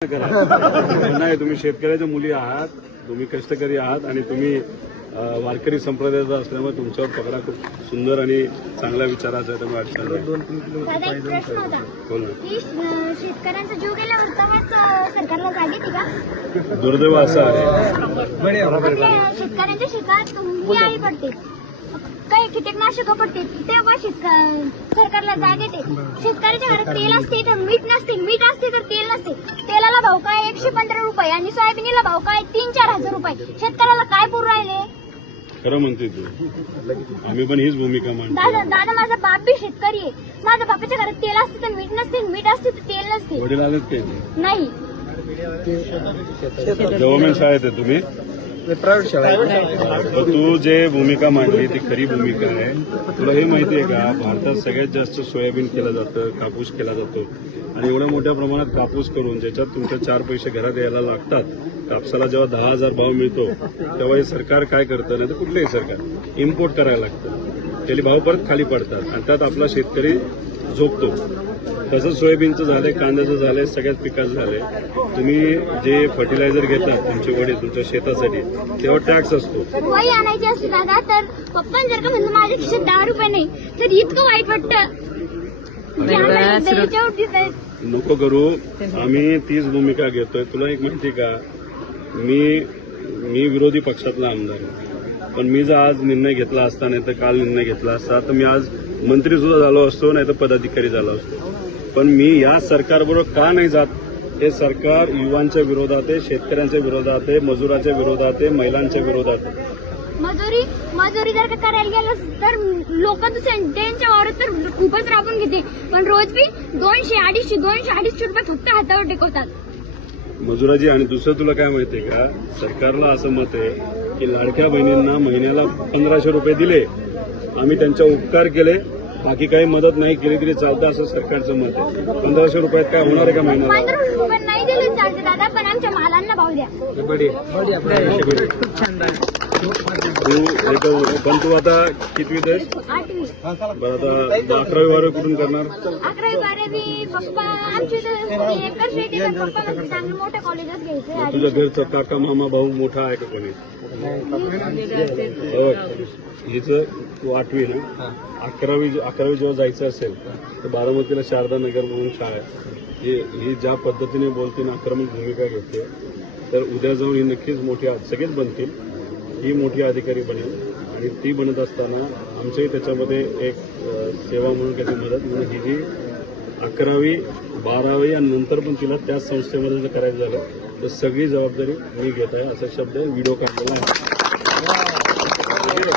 करा नाही, तुम्ही शेतकऱ्याच्या मुली आहात, तुम्ही कष्टकरी आहात आणि तुम्ही वारकरी संप्रदायाचा असल्यामुळे तुमच्यावर पकडा खूप सुंदर आणि चांगल्या विचाराचा आहे. त्यामुळे दादा एक प्रश्न होता की शेतकऱ्यांचा जीव गेल्यावर तेव्हाच सरकारला जाग येते का? दुर्दैव असं आहे. आपल्या शेतकऱ्यांच्या शेतात ही आळी पडते, काही कीटकनाशक पडते, तेव्हा सरकारला जाग येते. शेतकऱ्याच्या घरात तेल असते तर मीठ नसते, मीठ असते तर तेल नसते. तेलाला भाव काय 115 रुपये आणि सोयाबीनला भाव काय 3-4 हजार रुपये. शेतकऱ्याला काय पुरू राहिले? खरं म्हणते तू, आम्ही पण हीच भूमिका मांडतो. दादा माझा बाप बी शेतकरी आहे. माझ्या बापाच्या घरात तेल असते तर मीठ नसते, मीठ असते तर तेल नसते. वडील आलेत ते नाही, गव्हर्नमेंट शाळेत आहे तुम्ही, प्रायव्हेट शाळा. तू जे भूमिका मांडली ती खरी भूमिका आहे. तुला हे माहिती आहे का, भारतात सगळ्यात जास्त सोयाबीन केलं जातं, कापूस केला जातो आणि एवढ्या मोठ्या प्रमाणात कापूस करून ज्याच्यात तुमच्या 4 पैसे घरात यायला लागतात. कापसाला जेव्हा 10,000 भाव मिळतो तेव्हा हे सरकार काय करतं, नाही तर कुठलंही सरकार इम्पोर्ट करायला लागतं. त्याचे भाव परत खाली पडतात आणि त्यात आपला शेतकरी झोपतो. तसंच सोयाबीनचं झालंय, कांद्याचं झालंय, सगळ्याच पिकाचं झालंय. तुम्ही जे फर्टिलायझर घेतात तुमचे वडील तुमच्या शेतासाठी तेव्हा टॅक्स असतो. वही आणायची असते दादा, तर पप्पा जर का म्हणलं माझ्या खिशात 10 रुपये नाही तर इतकं वाईट वाटतं. नको करू, आम्ही तीच भूमिका घेतोय. तुला एक माहिती का, मी विरोधी पक्षातला आमदार आहे, पण मी जर आज निर्णय घेतला असता, नाही तर काल निर्णय घेतला असता, तर मी आज मंत्री सुद्धा झालो असतो, नाही तर पदाधिकारी झालो असतो. पण मी या सरकारबरोबर का नाही जात? हे सरकार युवांच्या विरोधात आहे, शेतकऱ्यांच्या विरोधात आहे, मजुराच्या विरोधात आहे, महिलांच्या विरोधात आहे. मजुरी जर का करायला गेलं तर लोक त्यांच्या वावरात तर खूपच राबून घेते, पण रोज बी 200-250 रुपये फक्त हातावर टेकवतात मजुराजी. आणि दुसरं तुला काय माहितीये का, सरकारला असं मत आहे की लाडक्या बहिणींना महिन्याला 1500 रुपये दिले, आम्ही त्यांच्या उपकार केले, बाकी काही मदत नाही केली तरी चालतं, असं सरकारचं मत आहे. 1500 रुपयात काय होणार आहे का महिन्याला? 1500 रुपये नाही दिले चालते दादा, पण आमच्या मालांना भाव द्या. पण तू आता कितवीत आहेस? 8वी. बरं, आता 11वी 12वी कुठून करणार? 11वी 12वी पप्पा आमची एकर शेती, तर पप्पा चांगलं मोठ्या कॉलेजात घ्यायचं. तुझ्या घरचा काका मामा भाऊ मोठा आहे का कोणी? हिचं तू 8वी ना, 11वी जेव्हा जायचं असेल तर बारामतीला शारदा नगर म्हणून शाळा आहे. ही ज्या पद्धतीने बोलते ना, आक्रमक भूमिका घेते, तर उद्या जाऊन ही नक्कीच मोठी, सगळेच बनतील, ही मोठी अधिकारी बनेल. आणि ती बनत असताना आमचंही त्याच्यामध्ये एक सेवा म्हणून काही मदत म्हणून ही जी 11वी 12वी आणि नंतर पण तिला त्याच संस्थेमध्ये जर करायचं झालं तर सगळी जबाबदारी मी घेत आहे, असा शब्द व्हिडिओ काढलेला आहे.